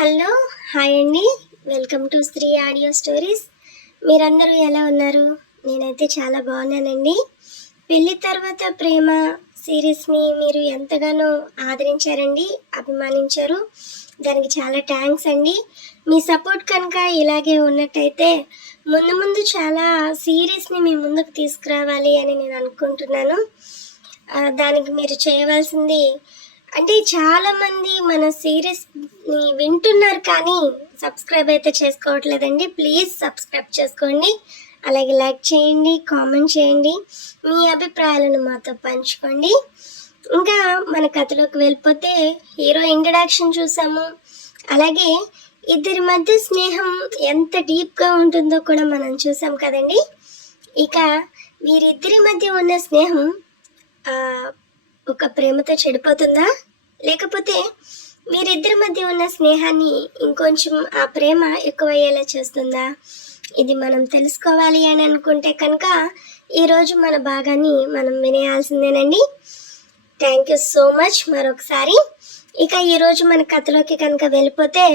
Hello, hi అండి. Welcome to Shri audio stories. మీరందరూ ఎలా ఉన్నారు? నేనైతే చాలా బాగున్నానండి. పెళ్లి తర్వాత ప్రేమ సిరీస్ని మీరు ఎంతగానో ఆదరించారండి, అభిమానించారు. దానికి చాలా థ్యాంక్స్ అండి. మీ సపోర్ట్ కనుక ఇలాగే ఉన్నట్టయితే ముందు ముందు చాలా సిరీస్ని మీ ముందుకు తీసుకురావాలి అని నేను అనుకుంటున్నాను. దానికి మీరు చేయవలసింది అంటే చాలామంది మన సిరీస్ని వింటున్నారు కానీ సబ్స్క్రైబ్ అయితే చేసుకోవట్లేదండి. ప్లీజ్ సబ్స్క్రైబ్ చేసుకోండి, అలాగే లైక్ చేయండి, కామెంట్ చేయండి, మీ అభిప్రాయాలను మాతో పంచుకోండి. ఇంకా మన కథలోకి వెళ్ళిపోతే హీరో ఇంట్రడక్షన్ చూసాము, అలాగే ఇద్దరి మధ్య స్నేహం ఎంత డీప్గా ఉంటుందో కూడా మనం చూసాం కదండి. ఇక వీరిద్దరి మధ్య ఉన్న స్నేహం ఒక ప్రేమతో చెడిపోతుందా, లేకపోతే వీరిద్దరి మధ్య ఉన్న స్నేహాన్ని ఇంకొంచెం ఆ ప్రేమ ఎక్కువయ్యేలా చేస్తుందా? ఇది మనం తెలుసుకోవాలి అని అనుకుంటే కనుక ఈరోజు మన భాగాన్ని మనం వినేయాల్సిందేనండి. థ్యాంక్ యూ సో మచ్ మరొకసారి. ఇక ఈరోజు మన కథలోకి కనుక వెళ్ళిపోతే,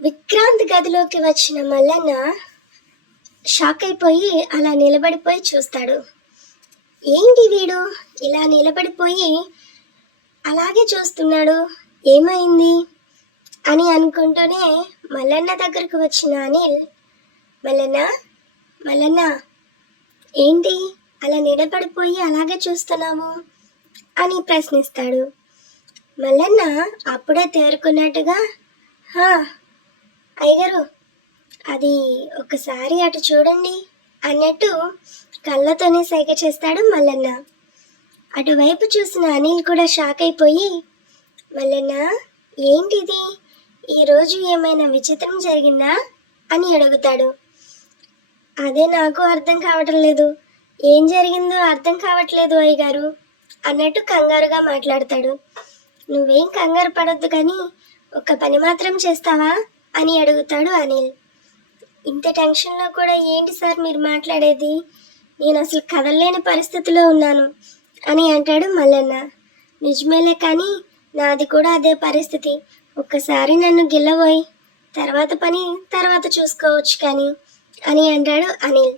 విక్రాంత్ గదిలోకి వచ్చిన మల్లన్న షాక్ అయిపోయి అలా నిలబడిపోయి చూస్తాడు. ఏంటి వీడు ఇలా నిలబడిపోయి అలాగే చూస్తున్నాడు, ఏమైంది అని అనుకుంటూనే మల్లన్న దగ్గరకు వచ్చిన అనిల్, మల్లన్న ఏంటి అలా నిలబడిపోయి అలాగే చూస్తున్నావు అని ప్రశ్నిస్తాడు. మల్లన్న అప్పుడే తేరుకున్నట్టుగా, అయ్యగారు అది ఒకసారి అటు చూడండి అన్నట్టు కళ్ళతోనే సైగ చేస్తాడు మల్లన్న. అటువైపు చూసిన అనిల్ కూడా షాక్ అయిపోయి, మల్లన్న ఏంటిది, ఈరోజు ఏమైనా విచిత్రం జరిగిందా అని అడుగుతాడు. అదే నాకు అర్థం కావటం లేదు, ఏం జరిగిందో అర్థం కావట్లేదు అయ్యగారు అన్నట్టు కంగారుగా మాట్లాడతాడు. నువ్వేం కంగారు పడొద్దు కానీ ఒక్క పని మాత్రం చేస్తావా అని అడుగుతాడు అనిల్. ఇంత టెన్షన్లో కూడా ఏంటి సార్ మీరు మాట్లాడేది, నేను అసలు కదలలేని పరిస్థితిలో ఉన్నాను అని అంటాడు మల్లన్న. నిజమేలే కానీ నాది కూడా అదే పరిస్థితి, ఒక్కసారి నన్ను గిల్లబోయి తర్వాత పని తర్వాత చూసుకోవచ్చు కానీ అని అంటాడు అనిల్.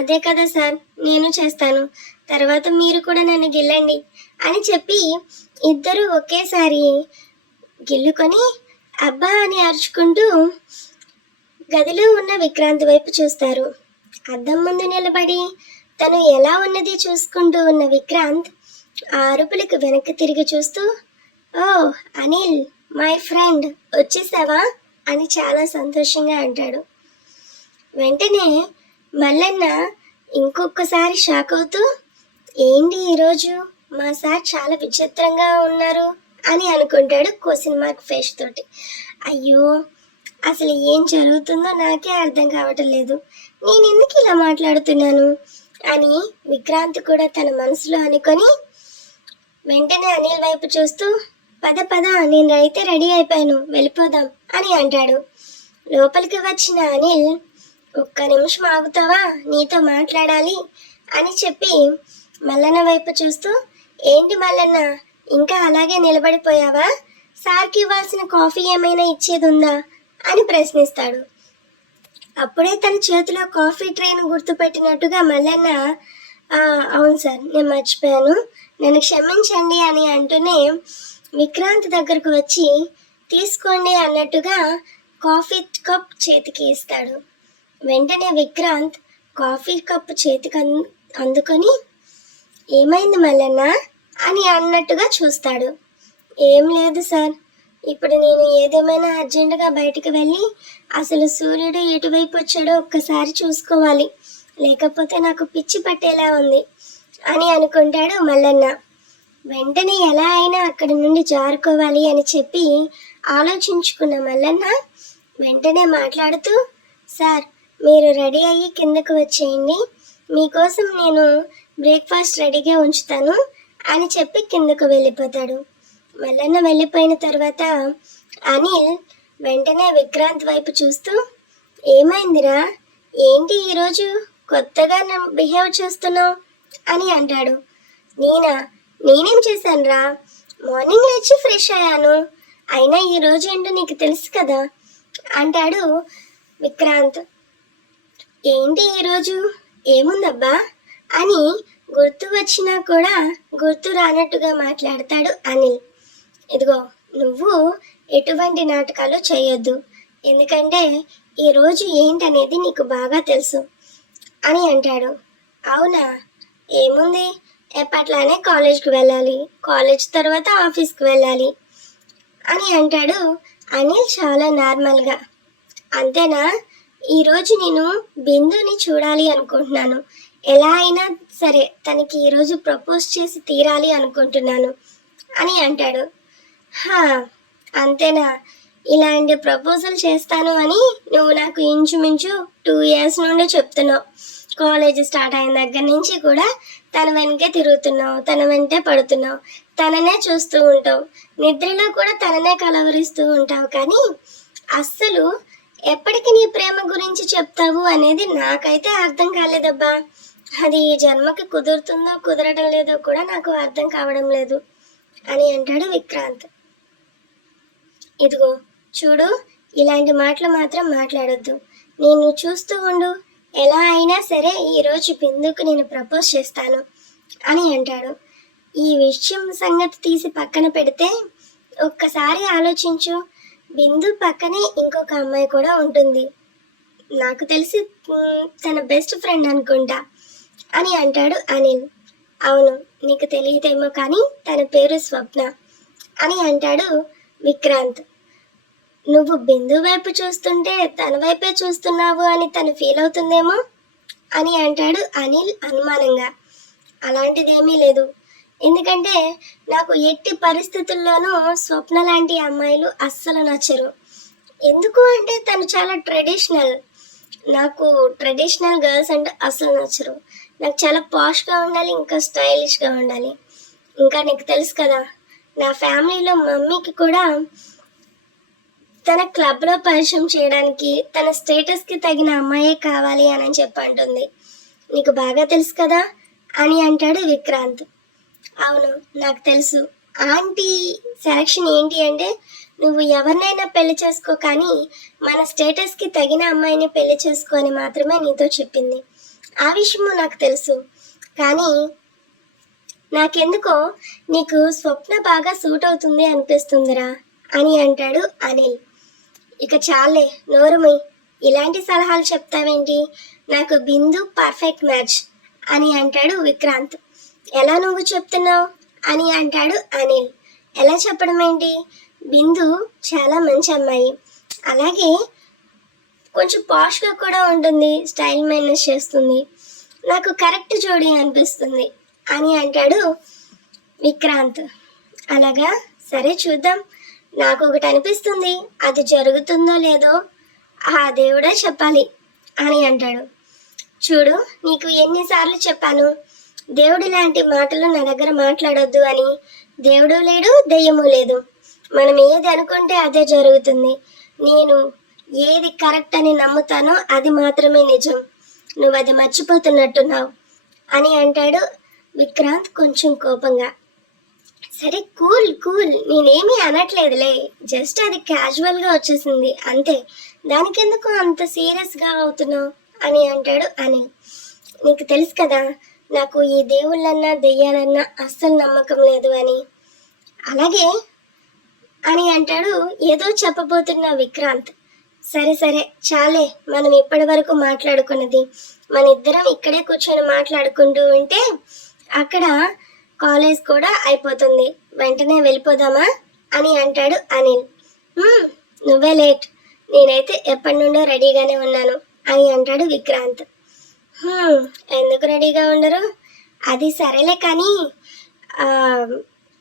అదే కదా సార్ నేను చేస్తాను, తర్వాత మీరు కూడా నన్ను గిల్లండి అని చెప్పి ఇద్దరు ఒకేసారి గిల్లుకొని అబ్బా అని అరుచుకుంటూ గదిలో ఉన్న విక్రాంత్ వైపు చూస్తారు. అద్దం ముందు నిలబడి తను ఎలా ఉన్నది చూసుకుంటూ ఉన్న విక్రాంత్ ఆ అరుపులకు వెనక్కి తిరిగి చూస్తూ, ఓ అనిల్ మై ఫ్రెండ్ వచ్చేసావా అని చాలా సంతోషంగా అంటాడు. వెంటనే మల్లన్న ఇంకొకసారి షాక్ అవుతూ, ఏంటి ఈరోజు మా సార్ చాలా విచిత్రంగా ఉన్నారు అని అనుకుంటాడు క్వశ్చన్ మార్క్ ఫేస్ తోటి. అయ్యో అసలు ఏం జరుగుతుందో నాకే అర్థం కావటం లేదు, నేను ఎందుకు ఇలా మాట్లాడుతున్నాను అని విక్రాంత్ కూడా తన మనసులో అనుకొని వెంటనే అనిల్ వైపు చూస్తూ, పద నేను అయితే రెడీ అయిపోయాను, వెళ్ళిపోదాం అని అంటాడు. లోపలికి వచ్చిన అనిల్, ఒక్క నిమిషం ఆగుతావా, నీతో మాట్లాడాలి అని చెప్పి మల్లన్న వైపు చూస్తూ, ఏంటి మల్లన్న ఇంకా అలాగే నిలబడిపోయావా, సార్కి ఇవ్వాల్సిన కాఫీ ఏమైనా ఇచ్చేది ఉందా అని ప్రశ్నిస్తాడు. అప్పుడే తన చేతిలో కాఫీ ట్రైన్ గుర్తుపెట్టినట్టుగా మల్లన్న, అవును సార్ నేను మర్చిపోయాను, నన్ను క్షమించండి అని అంటూనే విక్రాంత్ దగ్గరకు వచ్చి తీసుకోండి అన్నట్టుగా కాఫీ కప్ చేతికి ఇస్తాడు. వెంటనే విక్రాంత్ కాఫీ కప్ చేతికి అందుకొని, ఏమైంది మల్లన్న అని అన్నట్టుగా చూస్తాడు. ఏం లేదు సార్, ఇప్పుడు నేను ఏదేమైనా అర్జెంటుగా బయటికి వెళ్ళి అసలు సూర్యుడు ఎటువైపు వచ్చాడో ఒక్కసారి చూసుకోవాలి, లేకపోతే నాకు పిచ్చి పట్టేలా ఉంది అని అనుకుంటాడు మల్లన్న. వెంటనే ఎలా అయినా అక్కడి నుండి జారుకోవాలి అని చెప్పి ఆలోచించుకున్న మల్లన్న వెంటనే మాట్లాడుతూ, సార్ మీరు రెడీ అయ్యి కిందకు వచ్చేయండి, మీకోసం నేను బ్రేక్ఫాస్ట్ రెడీగా ఉంచుతాను అని చెప్పి కిందకు వెళ్ళిపోతాడు. మల్లన్న వెళ్ళిపోయిన తర్వాత అనిల్ వెంటనే విక్రాంత్ వైపు చూస్తూ, ఏమైందిరా, ఏంటి ఈరోజు కొత్తగా బిహేవ్ చేస్తున్నావు అని అంటాడు. నేనేం చేశానురా, మార్నింగ్ లేచి ఫ్రెష్ అయ్యాను, అయినా ఈ రోజు ఏంటో నీకు తెలుసు కదా అంటాడు విక్రాంత్. ఏంటి ఈరోజు ఏముందబ్బా అని గుర్తు వచ్చినా కూడా గుర్తు రానట్టుగా మాట్లాడతాడు అనిల్. ఇదిగో నువ్వు ఎటువంటి నాటకాలు చేయొద్దు, ఎందుకంటే ఈరోజు ఏంటనేది నీకు బాగా తెలుసు అని అంటాడు. అవునా, ఏముంది, ఎప్పట్లానే కాలేజ్కి వెళ్ళాలి, కాలేజ్ తర్వాత ఆఫీస్కి వెళ్ళాలి అని అంటాడు అనిల్ చాలా నార్మల్గా. అంతేనా, ఈరోజు నేను బిందుని చూడాలి అనుకుంటున్నాను, ఎలా అయినా సరే తనకి ఈరోజు ప్రపోజ్ చేసి తీరాలి అనుకుంటున్నాను అని అంటాడు. హా, అంతేనా, ఇలాంటి ప్రపోజల్ చేస్తాను అని నువ్వు నాకు ఇంచుమించు 2 years నుండి చెప్తున్నావు. కాలేజ్ స్టార్ట్ అయిన దగ్గర నుంచి కూడా తన వెనకే తిరుగుతున్నావు, తన వెంటే పడుతున్నావు, తననే చూస్తూ ఉంటావు, నిద్రలో కూడా తననే కలవరిస్తూ ఉంటావు. కానీ అస్సలు ఎప్పటికి నీ ప్రేమ గురించి చెప్తావు అనేది నాకైతే అర్థం కాలేదబ్బా. అది ఈ జన్మకి కుదురుతుందో కుదరడం లేదో కూడా నాకు అర్థం కావడం లేదు అని అంటాడు విక్రాంత్. ఇదిగో చూడు, ఇలాంటి మాటలు మాత్రం మాట్లాడొద్దు, నేను చూస్తూ ఉండు, ఎలా అయినా సరే ఈరోజు బిందుకు నేను ప్రపోజ్ చేస్తాను అని అంటాడు. ఈ విషయం సంగతి తీసి పక్కన పెడితే ఒక్కసారి ఆలోచించు, బిందు పక్కనే ఇంకొక అమ్మాయి కూడా ఉంటుంది, నాకు తెలిసి తన బెస్ట్ ఫ్రెండ్ అనుకుంటా అని అంటాడు అనిల్. అవును, నీకు తెలియదేమో కానీ తన పేరు స్వప్న అని అంటాడు విక్రాంత్. నువ్వు బిందు వైపు చూస్తుంటే తన వైపే చూస్తున్నావు అని తను ఫీల్ అవుతుందేమో అని అంటాడు అనిల్ అనుమానంగా. అలాంటిదేమీ లేదు, ఎందుకంటే నాకు ఎట్టి పరిస్థితుల్లోనూ స్వప్న లాంటి అమ్మాయిలు అస్సలు నచ్చరు. ఎందుకు అంటే తను చాలా ట్రెడిషనల్, నాకు ట్రెడిషనల్ గర్ల్స్ అంటే అస్సలు నచ్చరు. నాకు చాలా పాష్గా ఉండాలి, ఇంకా స్టైలిష్గా ఉండాలి. ఇంకా నీకు తెలుసు కదా, నా ఫ్యామిలీలో మమ్మీకి కూడా తన క్లబ్లో పరిచయం చేయడానికి తన స్టేటస్కి తగిన అమ్మాయే కావాలి అని చెప్పి అంటుంది. నీకు బాగా తెలుసు కదా అని అంటాడు విక్రాంత్. అవును, నాకు తెలుసు. ఆంటీ సెలక్షన్ ఏంటి అంటే నువ్వు ఎవరినైనా పెళ్లి చేసుకో, కానీ మన స్టేటస్కి తగిన అమ్మాయిని పెళ్లి చేసుకో అని మాత్రమే నీతో చెప్పింది. ఆ విషయము నాకు తెలుసు, కానీ నాకెందుకో నీకు స్వప్న బాగా సూట్ అవుతుంది అనిపిస్తుందిరా అని అంటాడు అనిల్. ఇక చాలే, నోరుమై, ఇలాంటి సలహాలు చెప్తావేంటి, నాకు బిందు పర్ఫెక్ట్ మ్యాచ్ అని అంటాడు విక్రాంత్. ఎలా నువ్వు చెప్తున్నావు అని అంటాడు అనిల్. ఎలా చెప్పడం ఏంటి, బిందు చాలా మంచి అమ్మాయి, అలాగే కొంచెం పాష్గా కూడా ఉంటుంది, స్టైల్ మెయింటైన్ చేస్తుంది, నాకు కరెక్ట్ జోడీ అనిపిస్తుంది అని అంటాడు విక్రాంత్. అలాగా, సరే చూద్దాం, నాకు ఒకటి అనిపిస్తుంది, అది జరుగుతుందో లేదో ఆ దేవుడే చెప్పాలి అని అంటాడు. చూడు, నీకు ఎన్నిసార్లు చెప్పాను దేవుడు లాంటి మాటలు నా దగ్గర మాట్లాడొద్దు అని. దేవుడు లేడు, దెయ్యము లేదు, మనం ఏది అనుకుంటే అదే జరుగుతుంది. నేను ఏది కరెక్ట్ అని నమ్ముతానో అది మాత్రమే నిజం, నువ్వు అది మర్చిపోతున్నట్టున్నావు అని అంటాడు విక్రాంత్ కొంచెం కోపంగా. సరే కూల్ కూల్, నేనేమీ అనట్లేదులే, జస్ట్ అది క్యాజువల్గా వచ్చేసింది అంతే, దానికెందుకు అంత సీరియస్గా అవుతున్నావు అని అంటాడు అనిల్. నీకు తెలుసు కదా, నాకు ఈ దేవుళ్ళన్నా దెయ్యాలన్నా అస్సలు నమ్మకం లేదు అని. అలాగే అని అంటాడు ఏదో చెప్పబోతున్న విక్రాంత్. సరే సరే చాలే, మనం ఇప్పటి వరకు మాట్లాడుకున్నది, మన ఇద్దరం ఇక్కడే కూర్చొని మాట్లాడుకుంటూ ఉంటే అక్కడ కాలేజ్ కూడా అయిపోతుంది, వెంటనే వెళ్ళిపోదామా అని అంటాడు అనిల్. నువ్వే లేట్, నేనైతే ఎప్పటి నుండో రెడీగానే ఉన్నాను అని అంటాడు విక్రాంత్. ఎందుకు రెడీగా ఉండరు, అది సరేలే, కానీ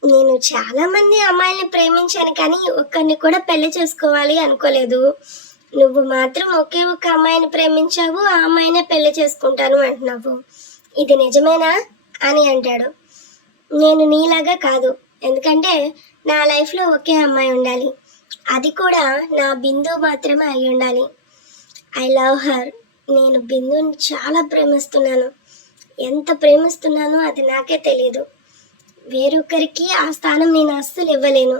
నేను చాలామంది అమ్మాయిల్ని ప్రేమించాను, కానీ ఒక్కరిని కూడా పెళ్లి చేసుకోవాలి అనుకోలేదు. నువ్వు మాత్రం ఒకే ఒక అమ్మాయిని ప్రేమించావు, ఆ అమ్మాయినే పెళ్లి చేసుకుంటాను అంటున్నావు, ఇది నిజమేనా అని అంటాడు. నేను నీలాగా కాదు, ఎందుకంటే నా లైఫ్లో ఒకే అమ్మాయి ఉండాలి, అది కూడా నా బిందు మాత్రమే అయి ఉండాలి. ఐ లవ్ హర్, నేను బిందుని చాలా ప్రేమిస్తున్నాను, ఎంత ప్రేమిస్తున్నానో అది నాకే తెలియదు, వేరొకరికి ఆ స్థానం నేను అస్సలు ఇవ్వలేను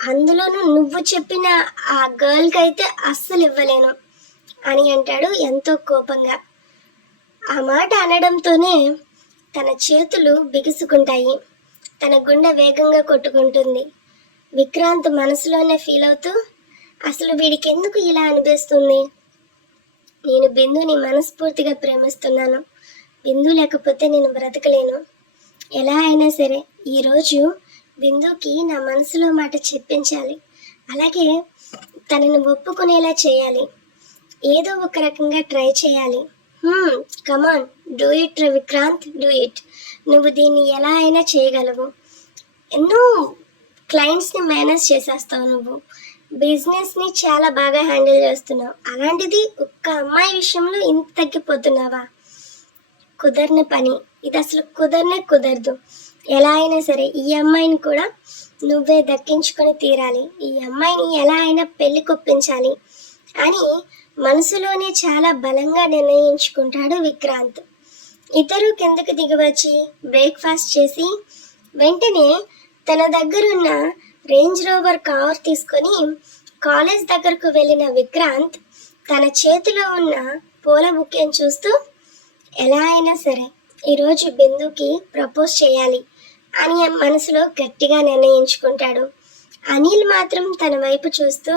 అందులోనూ నువ్వు చెప్పిన ఆ గర్ల్కి అయితే అస్సలు ఇవ్వలేను అని అంటాడు ఎంతో కోపంగా. ఆ మాట అనడంతోనే తన చేతులు బిగుసుకుంటాయి, తన గుండె వేగంగా కొట్టుకుంటుంది. విక్రాంత్ మనసులోనే ఫీల్ అవుతూ, అసలు వీడికి ఎందుకు ఇలా అనిపిస్తుంది? నేను బిందుని మనస్ఫూర్తిగా ప్రేమిస్తున్నాను. బిందు లేకపోతే నేను బ్రతకలేను. ఎలా అయినా సరే ఈరోజు బిందుకి నా మనసులో మాట చెప్పించాలి. అలాగే తనని ఒప్పుకునేలా చేయాలి. ఏదో ఒక రకంగా ట్రై చేయాలి. Come on, do it Vikrant, do it. నువ్వు దీన్ని ఎలా అయినా చేయగలవు. ఎన్నో క్లయింట్స్ని మేనేజ్ చేసేస్తావు నువ్వు. బిజినెస్ని చాలా బాగా హ్యాండిల్ చేస్తున్నావు. అలాంటిది ఒక్క అమ్మాయి విషయంలో ఇంత తగ్గిపోతున్నావా? కుదరని పని ఇది, అసలు కుదరదు. ఎలా అయినా సరే ఈ అమ్మాయిని కూడా నువ్వే దక్కించుకొని తీరాలి. ఈ అమ్మాయిని ఎలా అయినా పెళ్లి కొప్పించాలి అని మనసులోనే చాలా బలంగా నిర్ణయించుకుంటాడు విక్రాంత్. ఇద్దరు కిందకి దిగివచ్చి బ్రేక్ఫాస్ట్ చేసి వెంటనే తన దగ్గరున్న రేంజ్ రోవర్ కార్ తీసుకొని కాలేజ్ దగ్గరకు వెళ్ళిన విక్రాంత్ తన చేతిలో ఉన్న పూల బుకేని చూస్తూ, ఎలా అయినా సరే ఈరోజు బిందుకి ప్రపోజ్ చేయాలి అని మనసులో గట్టిగా నిర్ణయించుకుంటాడు. అనిల్ మాత్రం తన వైపు చూస్తూ,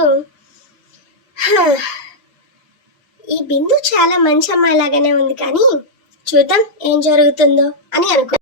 ఈ బిందు చాలా మంచి అమ్మాయిలాగానే ఉంది, కానీ చూద్దాం ఏం జరుగుతుందో అని అనుకో.